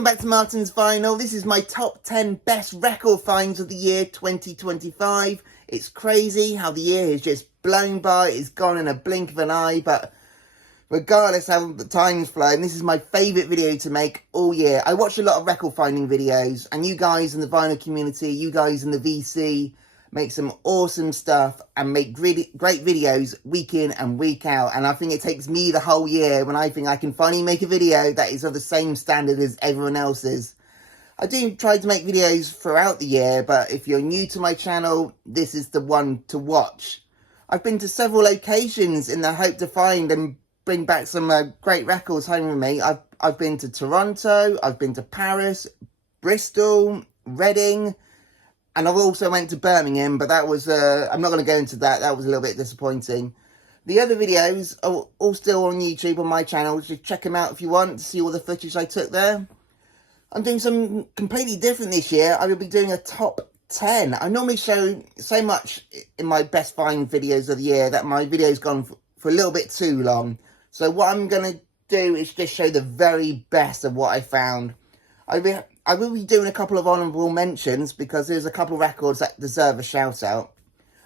Welcome back to Martin's Vinyl. This is my top 10 best record finds of the year 2025. It's crazy how the year has just blown by. It's gone in a blink of an eye, but regardless how the time's flown, this is my favourite video to make all year. I watch a lot of record finding videos, and you guys in the vinyl community, you guys in the VC, make some awesome stuff and make great videos week in and week out. And I think it takes me the whole year when I think I can finally make a video that is of the same standard as everyone else's. I do try to make videos throughout the year, but if you're new to my channel, this is the one to watch. I've been to several locations in the hope to find and bring back some great records home with me. I've been to Toronto, I've been to Paris, Bristol, Reading, and I've also went to Birmingham, but that was, I'm not going to go into that. That was a little bit disappointing. The other videos are all still on YouTube on my channel. Just check them out if you want to see all the footage I took there. I'm doing something completely different this year. I will be doing a top 10. I normally show so much in my best find videos of the year that my video's gone for a little bit too long. So what I'm going to do is just show the very best of what I found. I will be doing a couple of honourable mentions because there's a couple of records that deserve a shout out.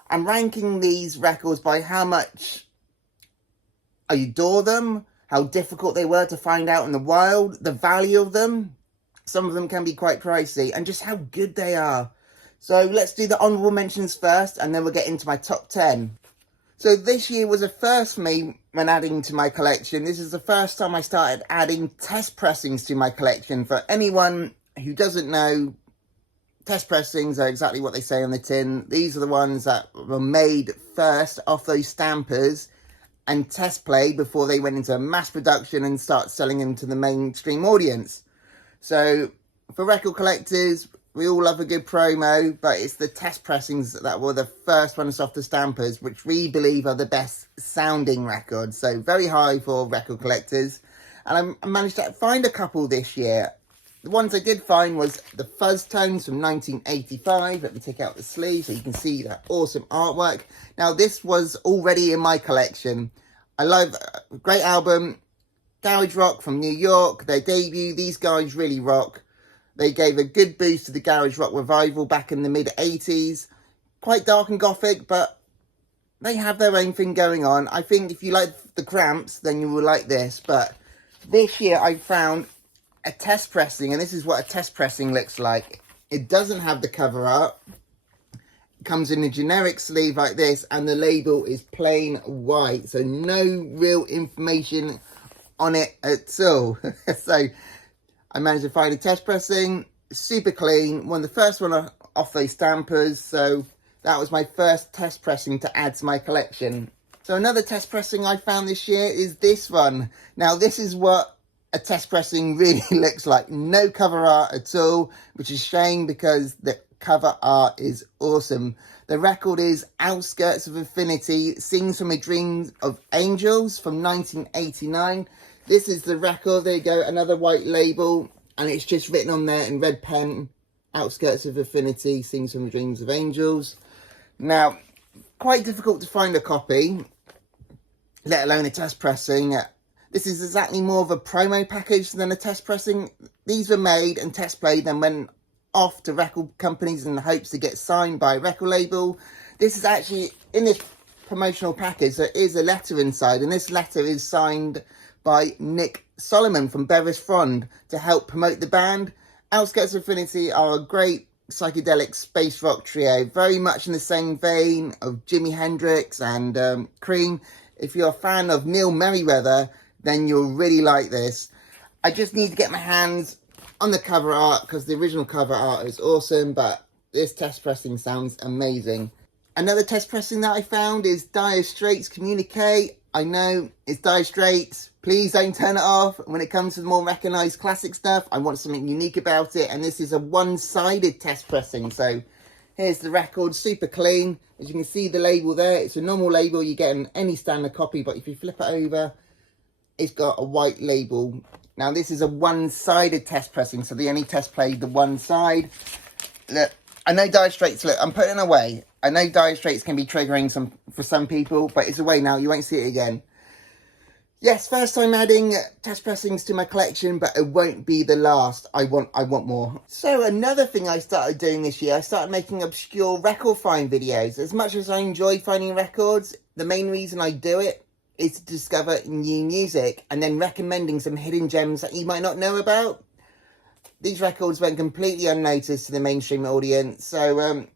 I'm ranking these records by how much I adore them, how difficult they were to find out in the wild, the value of them. Some of them can be quite pricey, and just how good they are. So let's do the honourable mentions first, and then we'll get into my top 10. So this year was a first for me when adding to my collection. This is the first time I started adding test pressings to my collection. For anyone who doesn't know, test pressings are exactly what they say on the tin. These are the ones that were made first off those stampers and test played before they went into mass production and start selling them to the mainstream audience. So for record collectors, we all love a good promo, but it's the test pressings that were the first ones off the stampers, which we believe are the best sounding records. So very high for record collectors. And I managed to find a couple this year. The ones I did find was the Fuzz Tones from 1985. Let me take out the sleeve so you can see that awesome artwork. Now, this was already in my collection. I love a great album, Garage Rock from New York, their debut. These guys really rock. They gave a good boost to the Garage Rock revival back in the mid-80s. Quite dark and gothic, but they have their own thing going on. I think if you like the Cramps, then you will like this. But this year I found a test pressing, and this is what a test pressing looks like. It doesn't have the cover art. It comes in a generic sleeve like this, and the label is plain white, so no real information on it at all. So I managed to find a test pressing, super clean, one of the first one off those stampers. So that was my first test pressing to add to my collection. So another test pressing I found this year is this one. Now this is what a test pressing really looks like. No cover art at all, which is a shame because the cover art is awesome. The record is Outskirts of Infinity, Sings from a Dream of Angels from 1989. This is the record. There you go, another white label, and it's just written on there in red pen, Outskirts of Infinity, Sings from the Dreams of Angels. Now, quite difficult to find a copy, let alone a test pressing. This is exactly more of a promo package than a test pressing. These were made and test played and went off to record companies in the hopes to get signed by a record label. This is actually, in this promotional package, there is a letter inside, and this letter is signed by Nick Solomon from Bevis Frond to help promote the band. Outskirts of Infinity are a great psychedelic space rock trio, very much in the same vein of Jimi Hendrix and Cream. If you're a fan of Neil Merriweather, then you'll really like this. I just need to get my hands on the cover art because the original cover art is awesome, but this test pressing sounds amazing. Another test pressing that I found is Dire Straits Communique. I know it's Dire Straits. Please don't turn it off. When it comes to the more recognised classic stuff, I want something unique about it, and this is a one-sided test pressing. So here's the record, super clean. As you can see the label there, it's a normal label you get in any standard copy, but if you flip it over, it's got a white label. Now this is a one-sided test pressing, so they only test played the one side. Look, I know Dire Straits, look, I'm putting it away. I know Dire Straits can be triggering for some people, but it's away now, you won't see it again. Yes, first time adding test pressings to my collection, but it won't be the last. I want more. So another thing I started doing this year, I started making obscure record find videos. As much as I enjoy finding records, the main reason I do it is to discover new music and then recommending some hidden gems that you might not know about. These records went completely unnoticed to the mainstream audience, so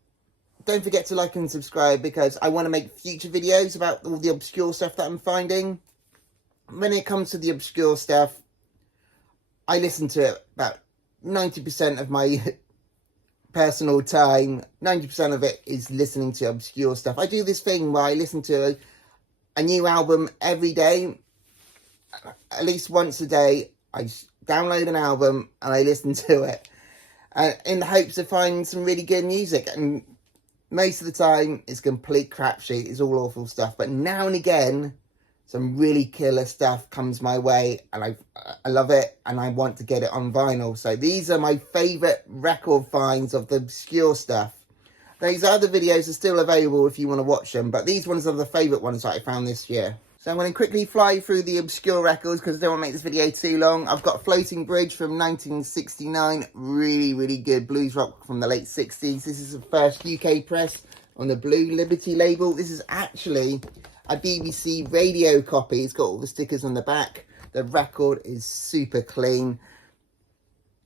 don't forget to like and subscribe because I want to make future videos about all the obscure stuff that I'm finding. When it comes to the obscure stuff, I listen to it about 90% of my personal time. 90% of it is listening to obscure stuff. I do this thing where I listen to a new album every day. At least once a day, I download an album and I listen to it in the hopes to find some really good music. And most of the time, it's complete crapshoot. It's all awful stuff. But now and again, some really killer stuff comes my way and I love it and I want to get it on vinyl. So these are my favourite record finds of the obscure stuff. These other videos are still available if you want to watch them, but these ones are the favourite ones that I found this year. So I'm going to quickly fly through the obscure records because I don't want to make this video too long. I've got Floating Bridge from 1969, really good blues rock from the late 60s. This is the first UK press on the Blue Liberty label. This is actually a BBC radio copy. It's got all the stickers on the back. The record is super clean.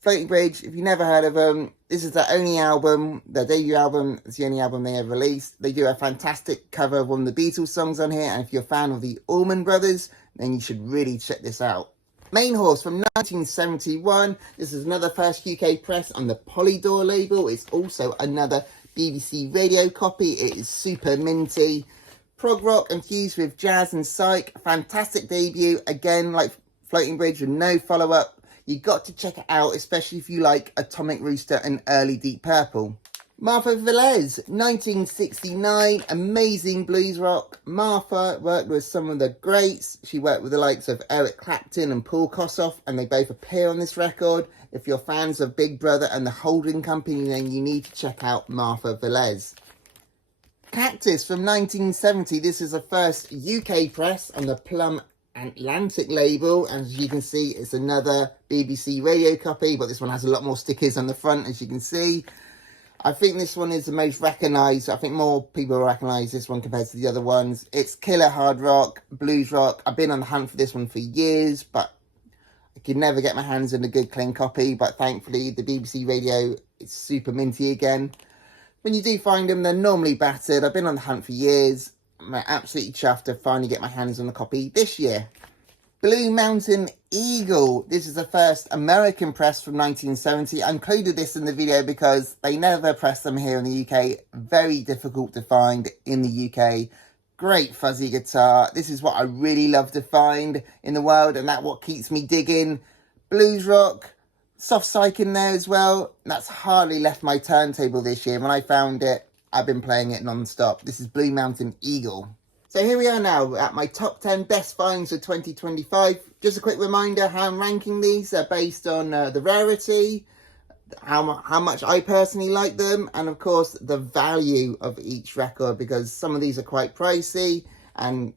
Floating Bridge, if you've never heard of them, this is their only album, their debut album. It's the only album they ever released. They do a fantastic cover of one of the Beatles songs on here, and if you're a fan of the Allman Brothers, then you should really check this out. Main Horse from 1971. This is another first UK press on the Polydor label. It's also another BBC radio copy. It is super minty. Prog rock infused with jazz and psych. Fantastic debut. Again, like Floating Bridge with no follow-up. You got to check it out, especially if you like Atomic Rooster and early Deep Purple. Martha Velez, 1969, amazing blues rock. Martha worked with some of the greats. She worked with the likes of Eric Clapton and Paul Kossoff, and they both appear on this record. If you're fans of Big Brother and the Holding Company, then you need to check out Martha Velez. Cactus from 1970. This is the first UK press on the Plum Atlantic label. As you can see, it's another BBC radio copy, but this one has a lot more stickers on the front, as you can see. I think this one is the most recognised. I think more people recognise this one compared to the other ones. It's killer hard rock, blues rock. I've been on the hunt for this one for years, but I could never get my hands on a good clean copy. But thankfully, the BBC radio is super minty again. When you do find them, they're normally battered. I've been on the hunt for years. I'm absolutely chuffed to finally get my hands on a copy this year. Blue Mountain Eagle. This is the first American press from 1970. I included this in the video because they never press them here in the UK. Very difficult to find in the UK. Great fuzzy guitar. This is what I really love to find in the world, and that's what keeps me digging. Blues rock, soft psych in there as well. That's hardly left my turntable this year. When I found it, I've been playing it non-stop. This is Blue Mountain Eagle. So here we are now at my top 10 best finds of 2025. Just a quick reminder how I'm ranking these. They're based on the rarity, how much I personally like them, and of course the value of each record, because some of these are quite pricey and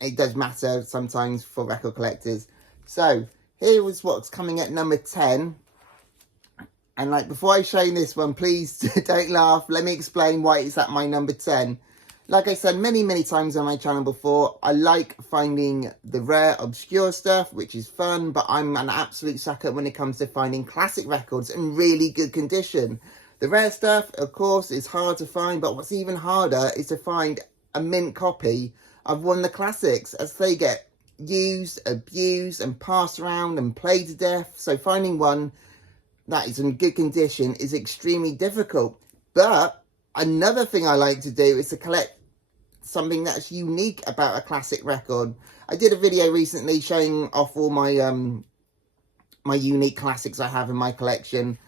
it does matter sometimes for record collectors. So here is what's coming at number 10. And like, before I show you this one, please don't laugh. Let me explain why it's at my number 10. Like I said many times on my channel before, I like finding the rare, obscure stuff, which is fun, but I'm an absolute sucker when it comes to finding classic records in really good condition. The rare stuff, of course, is hard to find, but what's even harder is to find a mint copy of one of the classics, as they get used, abused, and passed around and played to death. So finding one that is in good condition is extremely difficult. But another thing I like to do is to collect something that's unique about a classic record. I did a video recently showing off all my my unique classics I have in my collection.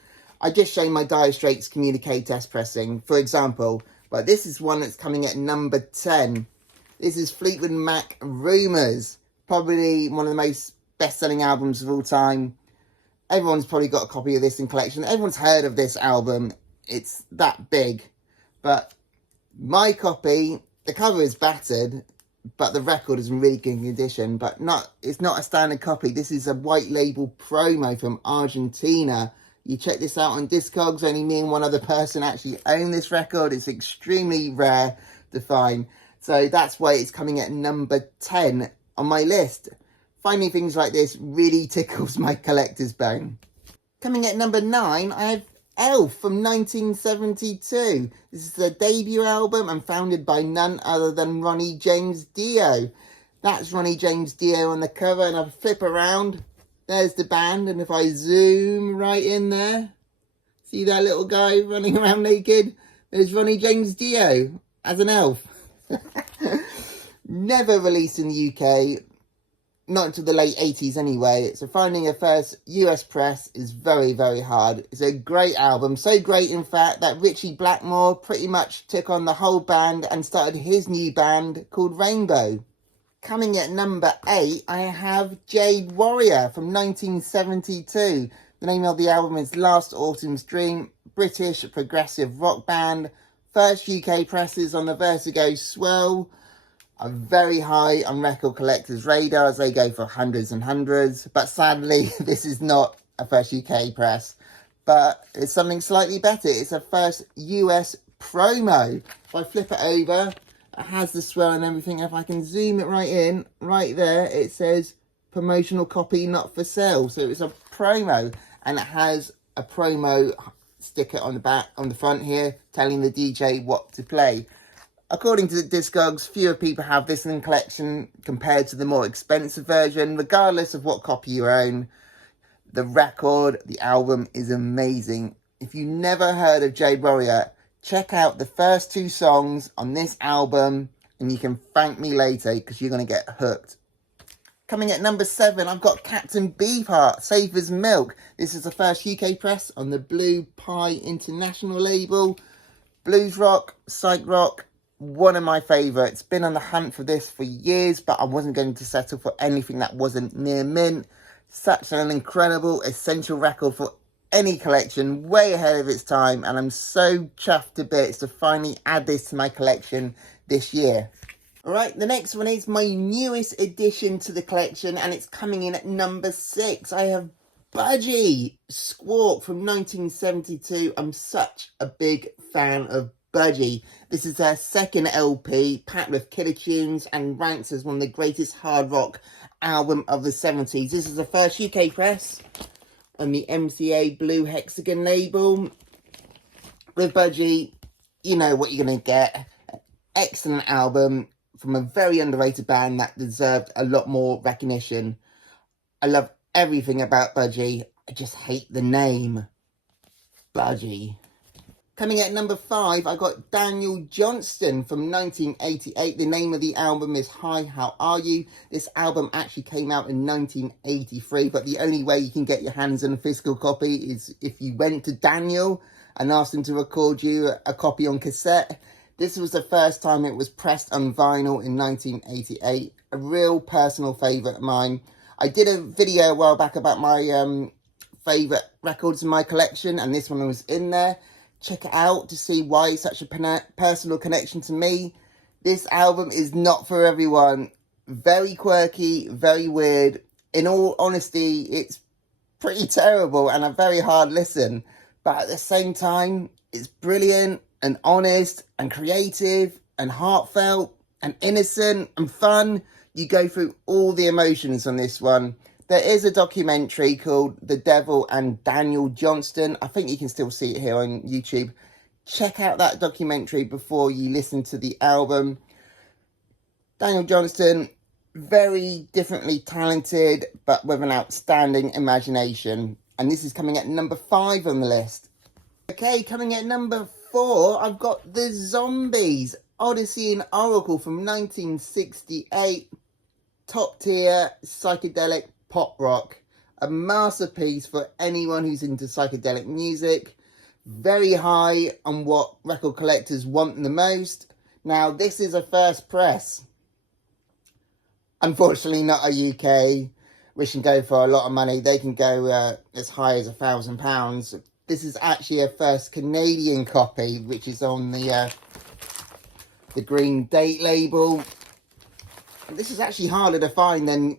I just showed my Dire Straits Communique test pressing, for example. But this is one that's coming at number 10. This is Fleetwood Mac Rumours. Probably one of the most best-selling albums of all time. Everyone's probably got a copy of this in collection. Everyone's heard of this album. It's that big. But my copy, the cover is battered. but the record is in really good condition. But it's not a standard copy. This is a white label promo from Argentina. You check this out on Discogs. Only me and one other person actually own this record. It's extremely rare to find. So that's why it's coming at number 10 on my list. Finding things like this really tickles my collector's bone. Coming at number 9, I have Elf from 1972. This is their debut album and founded by none other than Ronnie James Dio. That's Ronnie James Dio on the cover, and I flip around. There's the band, and if I zoom right in there, see that little guy running around naked? There's Ronnie James Dio as an elf. Never released in the UK, not until the late 80s anyway, so finding a first US press is very, very hard. It's a great album, so great in fact that Richie Blackmore pretty much took on the whole band and started his new band called Rainbow. Coming at number 8, I have Jade Warrior from 1972. The name of the album is Last Autumn's Dream, British progressive rock band. First UK presses on the Vertigo Swell. Are very high on record collectors' radars. They go for hundreds and hundreds. But sadly, this is not a first UK press. But it's something slightly better. It's a first US promo. If I flip it over, it has the swell and everything. If I can zoom it right in, right there, it says promotional copy not for sale. So it's a promo. And it has a promo sticker on the back, on the front here, telling the DJ what to play. According to the Discogs, fewer people have this in collection compared to the more expensive version. Regardless of what copy you own, the record, the album is amazing. If you never heard of Jade Warrior, check out the first 2 songs on this album and you can thank me later because you're going to get hooked. Coming at number 7, I've got Captain Beefheart, Safe as Milk. This is the first UK press on the Blue Pie International label. Blues rock, psych rock. One of my favourites. Been on the hunt for this for years, but I wasn't going to settle for anything that wasn't near mint. Such an incredible, essential record for any collection, way ahead of its time, and I'm so chuffed to bits to finally add this to my collection this year. Alright, the next one is my newest addition to the collection, and it's coming in at number 6. I have Budgie, Squawk from 1972. I'm such a big fan of Budgie. This is their second LP, packed with killer tunes and ranks as one of the greatest hard rock album of the 70s. This is the first UK press on the MCA Blue Hexagon label. With Budgie, you know what you're going to get. Excellent album from a very underrated band that deserved a lot more recognition. I love everything about Budgie. I just hate the name. Budgie. Coming at number 5, I got Daniel Johnston from 1988. The name of the album is Hi, How Are You? This album actually came out in 1983, but the only way you can get your hands on a physical copy is if you went to Daniel and asked him to record you a copy on cassette. This was the first time it was pressed on vinyl in 1988. A real personal favourite of mine. I did a video a while back about my favourite records in my collection, and this one was in there. Check it out to see why it's such a personal connection to me. This album is not for everyone. Very quirky, very weird. In all honesty, it's pretty terrible and a very hard listen. But at the same time, it's brilliant and honest and creative and heartfelt and innocent and fun. You go through all the emotions on this one. There is a documentary called The Devil and Daniel Johnston. I think you can still see it here on YouTube. Check out that documentary before you listen to the album. Daniel Johnston, very differently talented, but with an outstanding imagination. And this is coming at number 5 on the list. Okay, coming at number 4, I've got The Zombies, Odyssey and Oracle from 1968. Top tier, psychedelic pop rock, a masterpiece for anyone who's into psychedelic music. Very high on what record collectors want the most. Now, this is a first press. Unfortunately, not a UK, which can go for a lot of money. They can go as high as £1,000. This is actually a first Canadian copy, which is on the Green Date label. This is actually harder to find than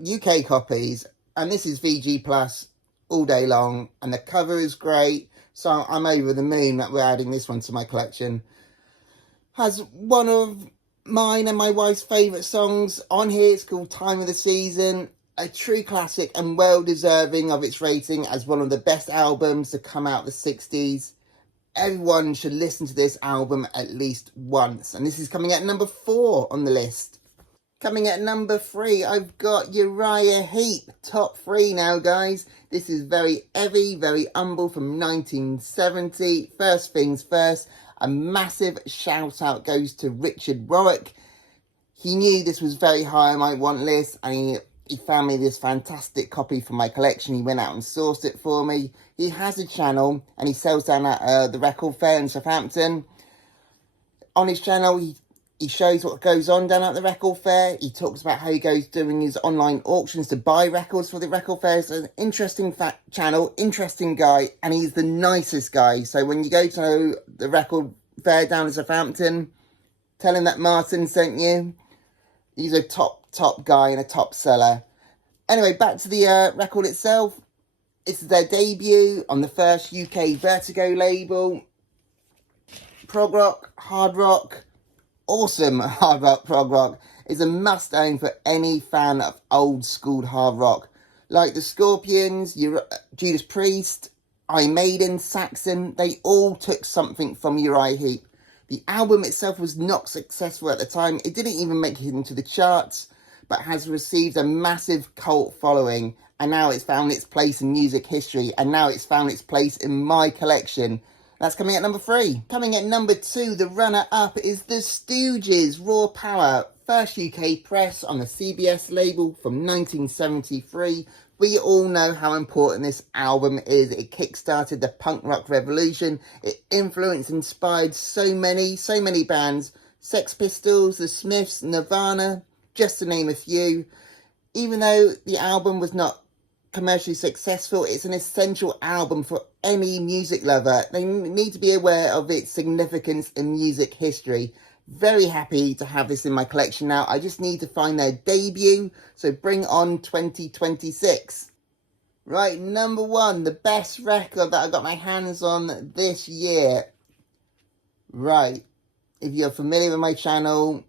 UK copies, and this is VG Plus all day long, and the cover is great, so I'm over the moon that we're adding this one to my collection. Has one of mine and my wife's favourite songs on here. It's called Time of the Season, a true classic and well deserving of its rating as one of the best albums to come out the 60s. Everyone should listen to this album at least once, and this is coming at number 4 on the list. Coming at number 3, I've got Uriah Heep. Top 3 now, guys. This is very heavy, very humble from 1970. First things first, a massive shout out goes to Richard Warwick. He knew this was very high on my want list, and he found me this fantastic copy for my collection. He went out and sourced it for me. He has a channel, and he sells down at the record fair in Southampton. On his channel, he shows what goes on down at the record fair. He talks about how he goes doing his online auctions to buy records for the record fair. It's an interesting channel, interesting guy, and he's the nicest guy. So when you go to the record fair down in Southampton, tell him that Martin sent you. He's a top guy and a top seller. Anyway, back to the record itself. It's their debut on the first UK Vertigo label. Prog rock, hard rock, awesome hard rock, prog rock is a must own for any fan of old school hard rock. Like the Scorpions, Judas Priest, Iron Maiden, Saxon, they all took something from Uriah Heep. The album itself was not successful at the time. It didn't even make it into the charts, but has received a massive cult following, and now it's found its place in music history, and now it's found its place in my collection. That's coming at number 3. Coming at number 2, the runner-up is The Stooges, Raw Power. First UK press on the CBS label from 1973. We all know how important this album is. It kick-started the punk rock revolution. It influenced, inspired so many bands. Sex Pistols, The Smiths, Nirvana, just to name a few. Even though the album was not commercially successful, it's an essential album for any music lover. They need to be aware of its significance in music history. Very happy to have this in my collection now. I just need to find their debut, so bring on 2026. Right, number 1, the best record that I got my hands on this year. Right, if you're familiar with my channel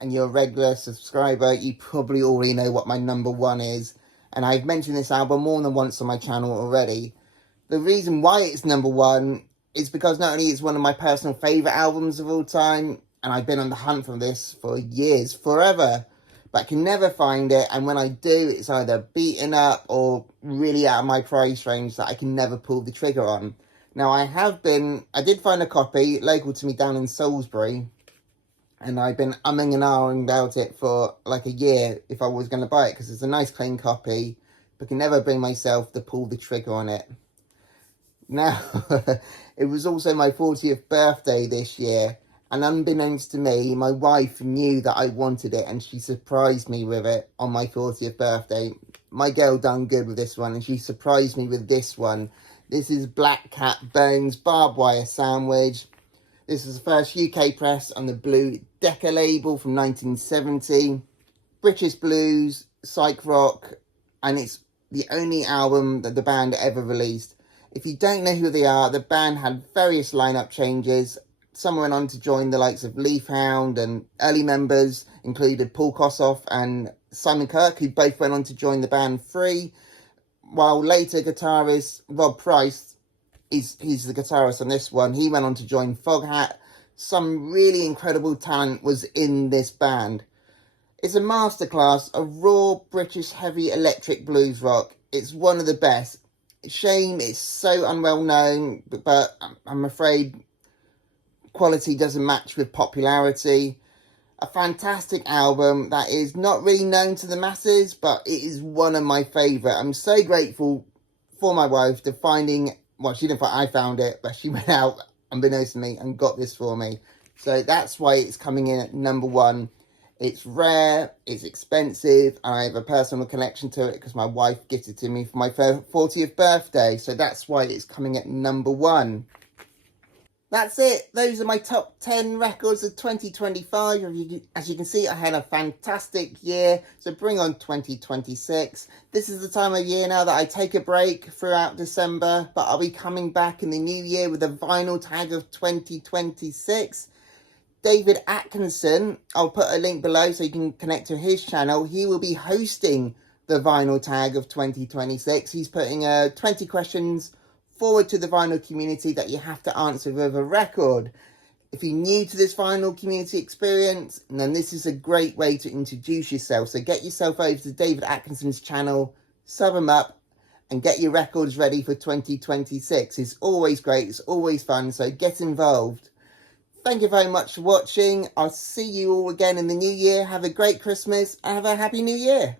and you're a regular subscriber, you probably already know what my number 1 is. And I've mentioned this album more than once on my channel already. The reason why it's number 1 is because not only is it one of my personal favourite albums of all time, and I've been on the hunt for this for years, forever, but I can never find it, and when I do, it's either beaten up or really out of my price range that I can never pull the trigger on. Now, I did find a copy local to me down in Salisbury, and I've been umming and ahhing about it for like a year if I was going to buy it, because it's a nice clean copy, but can never bring myself to pull the trigger on it. Now, it was also my 40th birthday this year, and unbeknownst to me, my wife knew that I wanted it, and she surprised me with it on my 40th birthday. My girl done good with this one, and she surprised me with this one. This is Black Cat Bones Barbed Wire Sandwich. This is the first UK press on the Blue Decca label from 1970. British blues, psych rock, and it's the only album that the band ever released. If you don't know who they are, the band had various lineup changes. Some went on to join the likes of Leafhound, and early members included Paul Kossoff and Simon Kirke, who both went on to join the band Free, while later guitarist Rob Price, he's the guitarist on this one, he went on to join Foghat. Some really incredible talent was in this band. It's a masterclass of raw British heavy electric blues rock. It's one of the best. Shame it's so unwell known, but I'm afraid quality doesn't match with popularity. A fantastic album that is not really known to the masses, but it is one of my favourite. I'm so grateful for my wife to finding, well, she didn't find I found it, but she went out unbeknownst to me and got this for me. So that's why it's coming in at number 1. It's rare, it's expensive, and I have a personal connection to it because my wife gifted it to me for my 40th birthday. So that's why it's coming at number 1. That's it. Those are my top 10 records of 2025. As you can see, I had a fantastic year. So bring on 2026. This is the time of year now that I take a break throughout December, but I'll be coming back in the new year with a vinyl tag of 2026. David Atkinson, I'll put a link below so you can connect to his channel. He will be hosting the vinyl tag of 2026. He's putting 20 questions forward to the vinyl community that you have to answer with a record. If you're new to this vinyl community experience, then this is a great way to introduce yourself. So get yourself over to David Atkinson's channel, sub him up, and get your records ready for 2026. It's always great, it's always fun, so get involved. Thank you very much for watching. I'll see you all again in the new year. Have a great Christmas and have a happy new year.